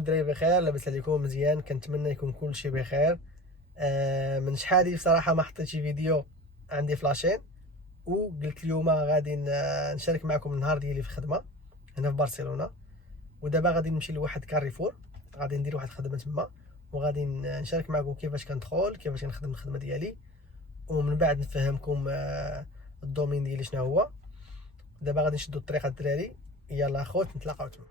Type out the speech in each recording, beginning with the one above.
الدراري بخير؟ لاباس عليكم مزيان؟ كنتمنى يكون كلشي بخير. من شحال بصراحه ما حطيتش فيديو عندي في لاشين، وقلت اليوم غادي نشارك معكم النهار ديالي في الخدمه هنا في برشلونه. ودابا غادي نمشي لواحد كاريفور، غادي ندير واحد الخدمه تما، وغادي نشارك معكم كيفاش كندخل، كيفاش كنخدم الخدمه ديالي، ومن بعد نفهمكم الدومين ديالي شنو هو. دابا غادي نشدو الطريق الدراري، يلا اخوت نتلاقاو تما.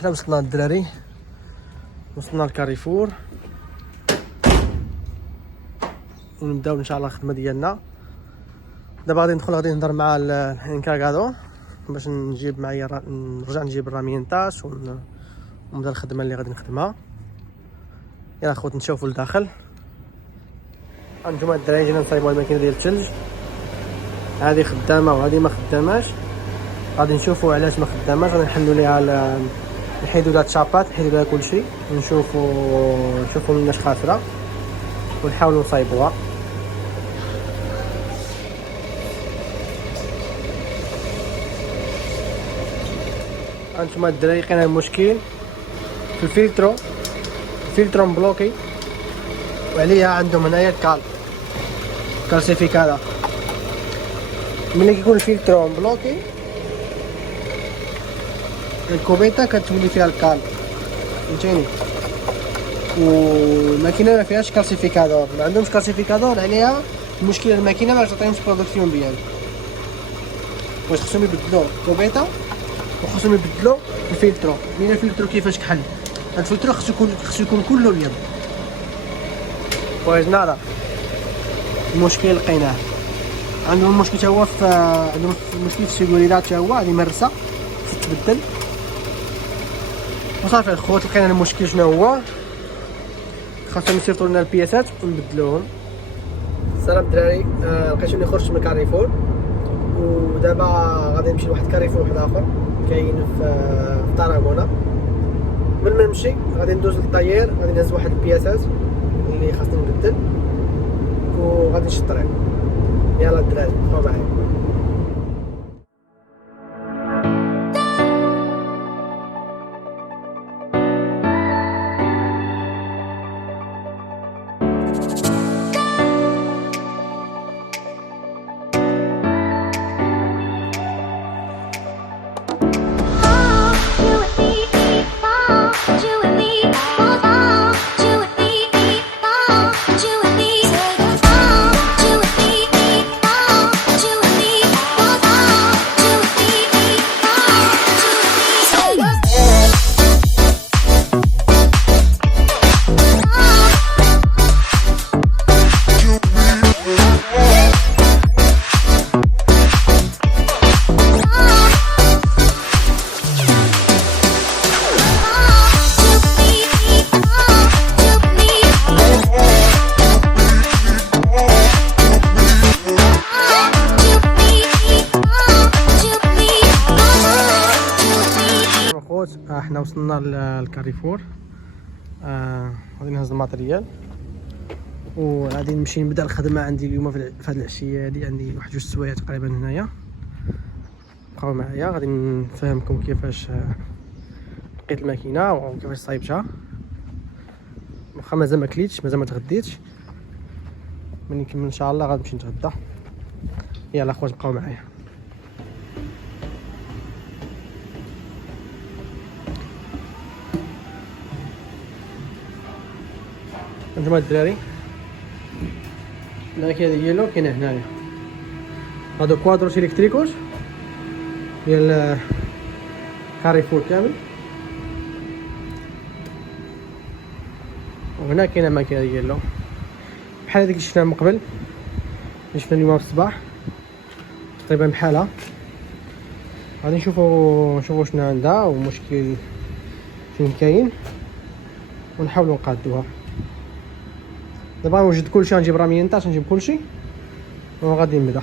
حنا وصلنا الدراري، وصلنا لكاريفور ونبداو ان شاء الله الخدمه ديالنا. دابا غادي ندخل، غادي نهضر مع الانكارغادو باش نجيب معايا، نرجع نجيب الرامينتاس ونبدا الخدمه اللي غادي نخدمها. يلا خوت نشوفوا لداخل. انتما الدراري جينا نصايبوا الماكينه ديال الثلج، هذه خدامه وهذه ما خداماش. غادي نشوفوا علاش ما خداماش، غادي نحلوا ليها، نحيدوا لها الشابات، نحيدوا لها كلشي، نشوفوا مناش خاسره ونحاولوا نصايبوها. انتما الدراري كاين المشكل في الفلترو مبلوكي، وعليها عندهم هنايا كالسيفيكادا. ملي كيكون الفلترو مبلوكي الكوبيطه كتولي فيها الكال، فهمتيني، والماكينه ما فيهاش كالسيفيكادور، ما عندهمش كالسيفيكادور عليها. المشكله الماكينه ما تعطيهمش برودكسيون بيان، واش خصهم يبدلوا الكوبيطه وخصهم يبدلوا الفلترو. مين الفلترو كيفاش كحل؟ الفلترو خصو يكون كله ابيض. وجنا المشكل لقيناه، عندهم المشكل تا هو عندهم مشكل في السيكوريتات تا هو، هذه مرسه تتبدل وصافي. الخوت لقينا المشكل شنو هو، خاصهم يصيفطوا لنا البياسات ونبدلوهم. السلام الدراري، لقيتوني خرجت من كاريفور، ودابا غادي نمشي لواحد كاريفور واحد اخر كاين في طرابونه. من ما نمشي غادي ندوز للطير، غادي نهز واحد البياسات اللي خاصني نبدل وغادي نشد الطريق. يلا الدراري بقاو معايا. احنا وصلنا للكاريفور، غادي نهز الماتريال وغادي نمشي نبدا الخدمه عندي اليوم في هذه العشيه هذه. عندي واحد 2 سوايع تقريبا هنايا، بقاو معايا غادي نفهمكم كيفاش لقيت الماكينه وكيفاش صايبتها. واخا مازال ما كليتش، مازال ما تغديتش، ملي نكمل ان شاء الله غادي نمشي نتغدى. يلا اخوات بقاو معايا. انتما الدراري الماكينه ديالو كاينه هنايا، هادو كوادروس الكتريكوس ديال كاريفور كامل، وهنا كاينه الماكينه ديالو بحال هذيك اللي شفناها من قبل، اللي شفنا اليوم في الصباح تقريبا بحالها. غادي نشوفوا شنو عندها ومشكل فين كاين ونحاولوا نقادوها. دابا غنوجد كلشي، غنجيب رامينطاش، غنجيب كلشي وغادي نبدا.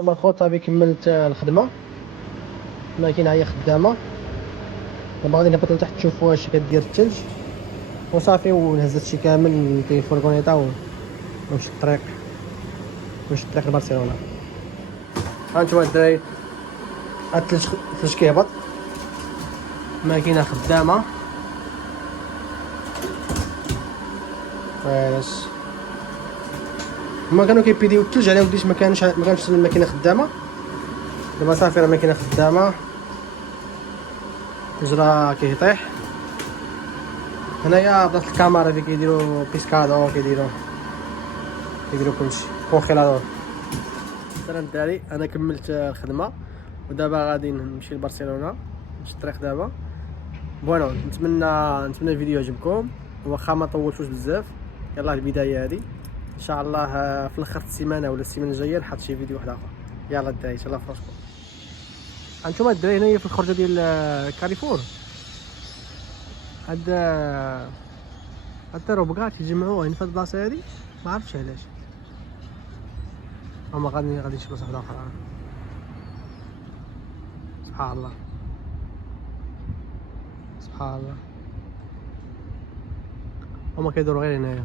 دابا خوت صافي كملت الخدمه، الماكينه هي خدامه. دابا غادي نهبط لتحت نشوف واش كدير الثلج وصافي، ونهز هادشي كامل نطيب الفركونيطه ونمشي الطريق لبرشلونه. هانتوما الدراري، هاد الثلج كيهبط، الماكينه خدامه. علاش هما كانوا كيبيديو الثلج على وديش ما كانش الماكينه خدامه. دابا صافي راه الماكينه خدامه، الثلج راه كيطيح. هنايا بلاصه الكاميرا اللي كيديروا بيسكادور، كيديروا كلشي كونخيلادور. سلام الدراري، انا كملت الخدمه ودابا غادي نمشي لبرشلونه، نمشي الطريق دابا. بونو، نتمنى الفيديو يعجبكم، واخا ما طولتوش بزاف. يلاه البدايه هذه، ان شاء الله في الاخر السيمانه ولا السيمانه الجايه نحط شي فيديو واحد اخر. يلا الدراري، تهلاو في راسكم. هانتوما الدراري، هنايا في الخرجه ديال كاريفور، هاد الروبكات يجمعوه هنا في هاد البلاصه هادي، ما عرفتش علاش. هما غادي شي بلاصه واحده اخرى. سبحان الله، سبحان الله، هما كيدوروا غير هنايا.